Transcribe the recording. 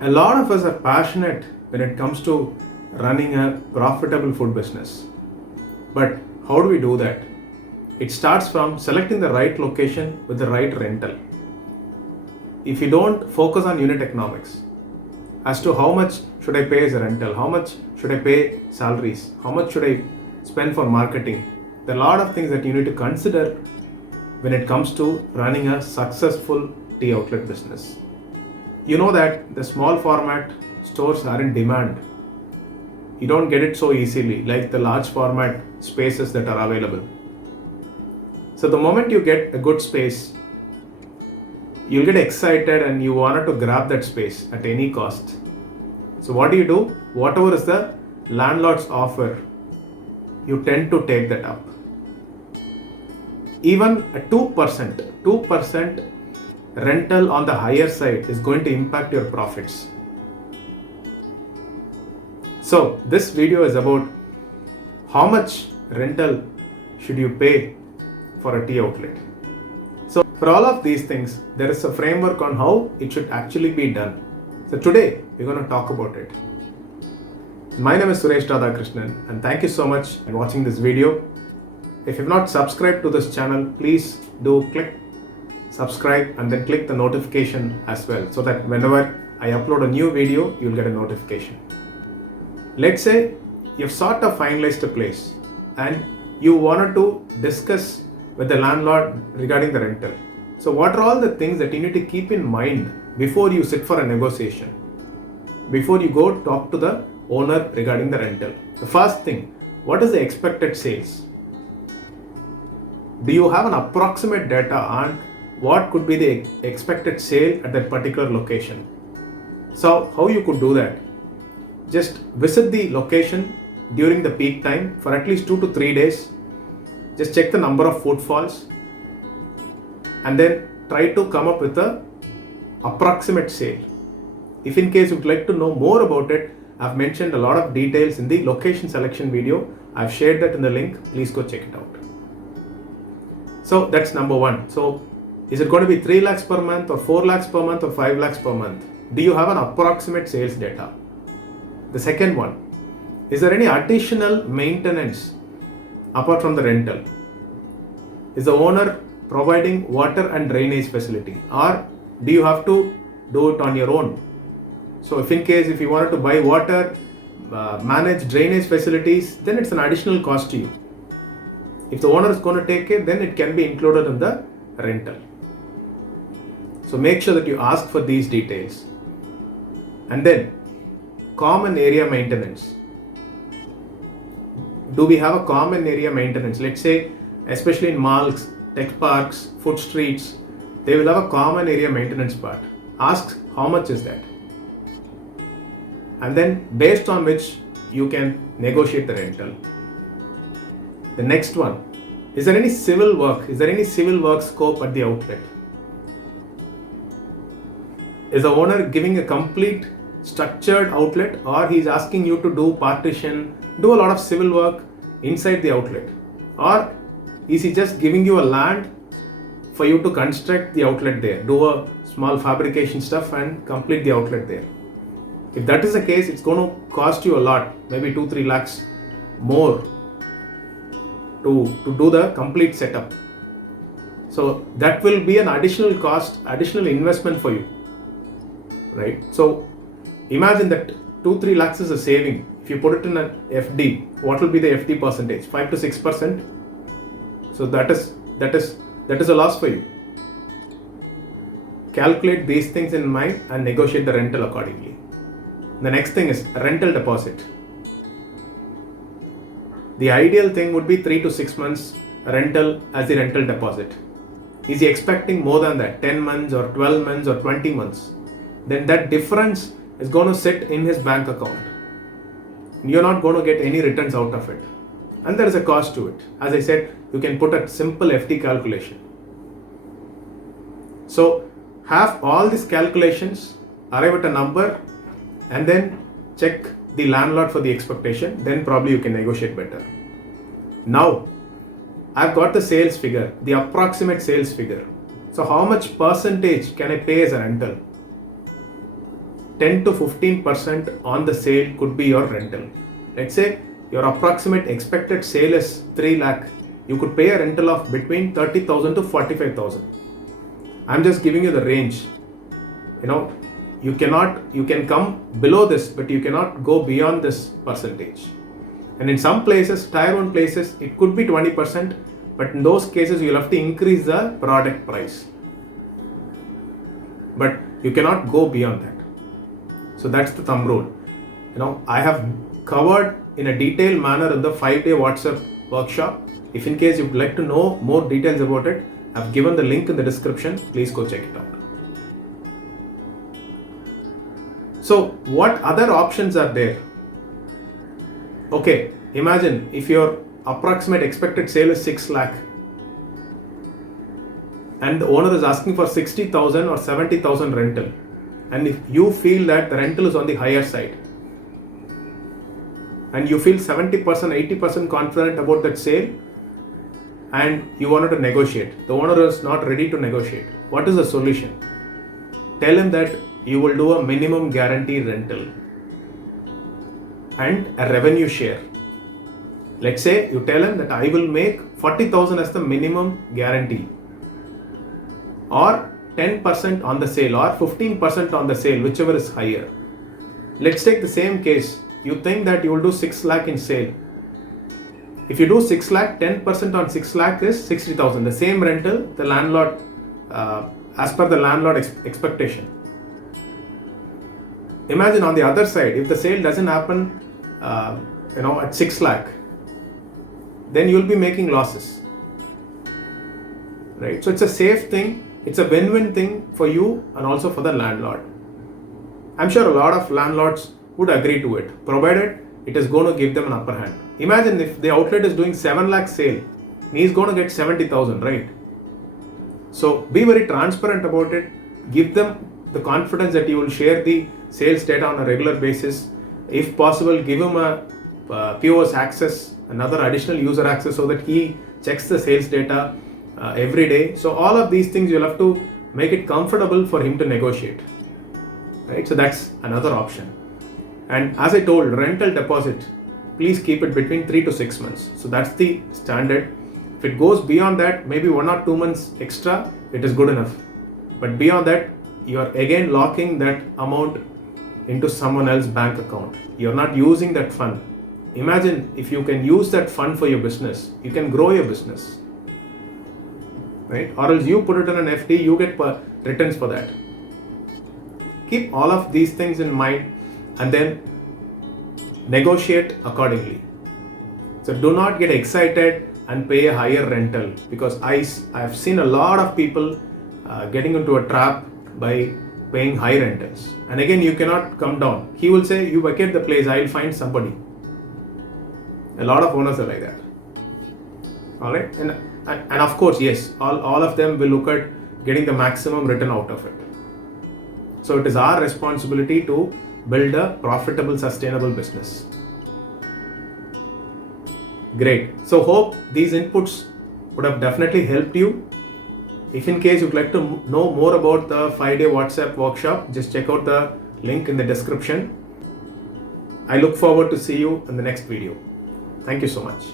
A lot of us are passionate when it comes to running a profitable food business. But how do we do that? It starts from selecting the right location with the right rental. If you don't focus on unit economics, as to how much should I pay as a rental, how much should I pay salaries, how much should I spend for marketing, there are a lot of things that you need to consider when it comes to running a successful tea outlet business. You know that the small format stores are in demand. You don't get it so easily like the large format spaces that are available. So the moment you get a good space, you'll get excited and you wanted to grab that space at any cost. So what do? Whatever is the landlord's offer, you tend to take that up. Even a 2% rental on the higher side is going to impact your profits. So this video is about how much rental should you pay for a tea outlet. So for all of these things, there is a framework on how it should actually be done. So today we're going to talk about it. My name is Suresh Radhakrishnan and thank you so much for watching this video. If you've not subscribed to this channel, please do click subscribe and then click the notification as well, so that whenever I upload a new video, you'll get a notification. Let's say you've sort of finalized a place and you wanted to discuss with the landlord regarding the rental. So what are all the things that you need to keep in mind before you sit for a negotiation, before you go talk to the owner regarding the rental? The first thing, what is the expected sales? Do you have an approximate data on what could be the expected sale at that particular location? So how you could do that? Just visit the location during the peak time for at least 2 to 3 days. Just check the number of footfalls and then try to come up with a approximate sale. If in case you'd like to know more about it, I've mentioned a lot of details in the location selection video. I've shared that in the link. Please go check it out. So that's number one. So is it going to be 3 lakhs per month or 4 lakhs per month or 5 lakhs per month? Do you have an approximate sales data? The second one, is there any additional maintenance apart from the rental? Is the owner providing water and drainage facility, or do you have to do it on your own? So if you wanted to buy water, manage drainage facilities, then it's an additional cost to you. If the owner is going to take it, then it can be included in the rental. So make sure that you ask for these details. And then common area maintenance. Do we have a common area maintenance? Let's say, especially in malls, tech parks, food streets, they will have a common area maintenance part. Ask how much is that? And then based on which you can negotiate the rental. The next one, is there any civil work? Is there any civil work scope at the outlet? Is the owner giving a complete structured outlet, or he's asking you to do partition, do a lot of civil work inside the outlet? Or is he just giving you a land for you to construct the outlet there, do a small fabrication stuff and complete the outlet there? If that is the case, it's going to cost you a lot, maybe 2-3 lakhs more to do the complete setup. So that will be an additional cost, additional investment for you, right? So imagine that 2-3 lakhs is a saving. If you put it in an FD, what will be the FD percentage? 5 to 6%. So that is a loss for you. Calculate these things in mind and negotiate the rental accordingly. The next thing is rental deposit. The ideal thing would be 3 to 6 months rental as the rental deposit. Is he expecting more than that, 10 months or 12 months or 20 months? Then that difference is going to sit in his bank account. You're not going to get any returns out of it. And there is a cost to it. As I said, you can put a simple FD calculation. So have all these calculations, arrive at a number, and then check the landlord for the expectation. Then probably you can negotiate better. Now, I've got the sales figure, the approximate sales figure. So how much percentage can I pay as a rental? 10 to 15% on the sale could be your rental. Let's say your approximate expected sale is 3 lakh. You could pay a rental of between 30,000 to 45,000. I'm just giving you the range. You can come below this, but you cannot go beyond this percentage. And in some places, tier 1 places, it could be 20%, but in those cases, you'll have to increase the product price. But you cannot go beyond that. So that's the thumb rule. I have covered in a detailed manner in the 5-day WhatsApp workshop. If in case you'd like to know more details about it, I've given the link in the description. Please go check it out. So what other options are there? Okay, imagine if your approximate expected sale is 6 lakh and the owner is asking for 60,000 or 70,000 rental, and if you feel that the rental is on the higher side and you feel 70%, 80% confident about that sale and you wanted to negotiate, the owner is not ready to negotiate, what is the solution? Tell him that you will do a minimum guarantee rental and a revenue share. Let's say you tell him that I will make 40,000 as the minimum guarantee, or 10% on the sale, or 15% on the sale, whichever is higher. Let's take the same case. You think that you will do 6 lakh in sale. If you do 6 lakh, 10% on 6 lakh is 60,000. The same rental, the landlord, as per the landlord expectation. Imagine on the other side, if the sale doesn't happen, at 6 lakh, then you'll be making losses, right? So it's a safe thing. It's a win-win thing for you and also for the landlord. I'm sure a lot of landlords would agree to it, provided it is going to give them an upper hand. Imagine if the outlet is doing 7 lakh sale, he's going to get 70,000, right? So be very transparent about it. Give them the confidence that you will share the sales data on a regular basis. If possible, give him a POS access, another additional user access, so that he checks the sales data every day. So all of these things you'll have to make it comfortable for him to negotiate, right? So that's another option. And as I told, rental deposit, please keep it between 3 to 6 months. So that's the standard. If it goes beyond that, maybe 1 or 2 months extra, it is good enough. But beyond that, you are again locking that amount into someone else's bank account. You're not using that fund. Imagine if you can use that fund for your business, you can grow your business, right? Or else you put it in an FD, you get returns for that. Keep all of these things in mind and then negotiate accordingly. So do not get excited and pay a higher rental, because I have seen a lot of people getting into a trap by paying high rentals. And again, you cannot come down. He will say, you vacate the place, I will find somebody. A lot of owners are like that. All right. And of course, yes, all of them will look at getting the maximum return out of it. So it is our responsibility to build a profitable, sustainable business. Great. So hope these inputs would have definitely helped you. If in case you'd like to know more about the 5-day WhatsApp workshop, just check out the link in the description. I look forward to see you in the next video. Thank you so much.